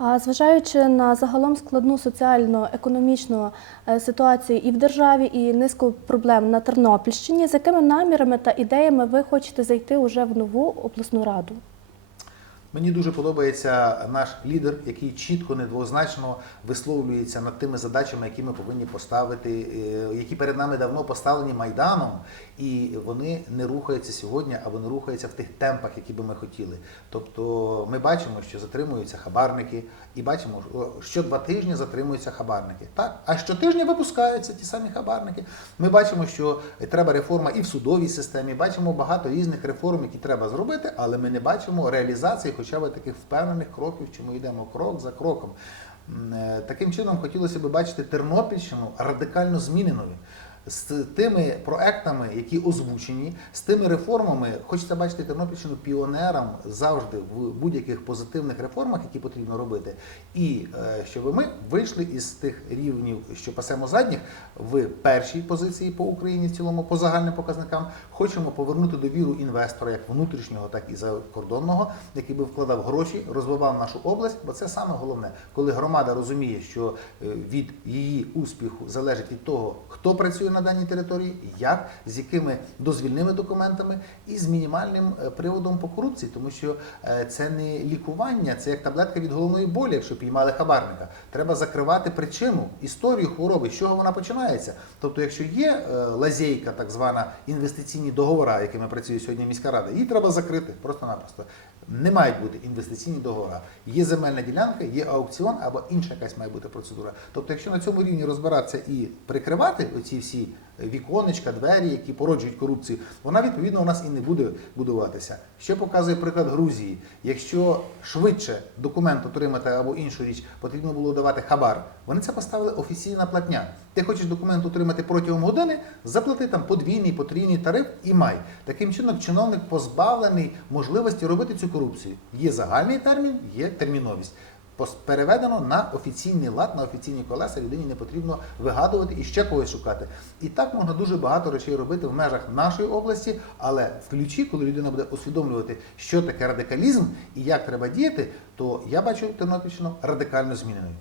Зважаючи на загалом складну соціально-економічну е, ситуацію і в державі, і низку проблем на Тернопільщині, з якими намірами та ідеями ви хочете зайти уже в нову обласну раду? Мені дуже подобається наш лідер, який чітко, недвозначно висловлюється над тими задачами, які ми повинні поставити, е, які перед нами давно поставлені майданом, і вони не рухаються сьогодні або не рухаються в тих темпах, які би ми хотіли. Тобто ми бачимо, що затримуються хабарники, і бачимо, що два тижні затримуються хабарники. Так, а щотижня випускаються ті самі хабарники. Ми бачимо, що треба реформа і в судовій системі. Бачимо багато різних реформ, які треба зробити, але ми не бачимо реалізації, хоча б таких впевнених кроків, чи ми йдемо крок за кроком. Е, Таким чином хотілося б бачити Тернопільщину радикально зміненою. З тими проектами, які озвучені, з тими реформами, хочеться бачити Тернопільщину піонером завжди в будь-яких позитивних реформах, які потрібно робити, і е, щоб ми вийшли із тих рівнів, що пасемо задніх, в першій позиції по Україні в цілому, по загальним показникам. Хочемо повернути довіру інвестора, як внутрішнього, так і закордонного, який би вкладав гроші, розвивав нашу область, бо це саме головне, коли громада розуміє, що е, від її успіху залежить від того, хто працює на даній території, як, з якими дозвільними документами і з мінімальним е, приводом по корупції, тому що е, це не лікування, це як таблетка від головної болі, якщо піймали хабарника. Треба закривати причину, історію хвороби, з чого вона починається. Тобто, якщо є е, лазейка, так звана інвестиційні договори, якими працює сьогодні міська рада, її треба закрити просто-напросто. Не мають бути інвестиційні договори. Є земельна ділянка, є аукціон або інша якась має бути процедура. Тобто, якщо на цьому рівні розбиратися і прикривати оці всі віконечка, двері, які породжують корупцію, вона відповідно у нас і не буде будуватися. Що показує приклад Грузії? Якщо швидше документ отримати або іншу річ потрібно було давати хабар, вони це поставили офіційна платня. Ти хочеш документ отримати протягом години, заплати там подвійний, потрійний тариф і май. Таким чином, чиновник позбавлений можливості робити цю корупцію. Є загальний термін, є терміновість. Переведено на офіційний лад, на офіційні колеса, людині не потрібно вигадувати і ще когось шукати. І так можна дуже багато речей робити в межах нашої області, але в ключі, коли людина буде усвідомлювати, що таке радикалізм і як треба діяти, то я бачу Тернопільщину радикально зміненою.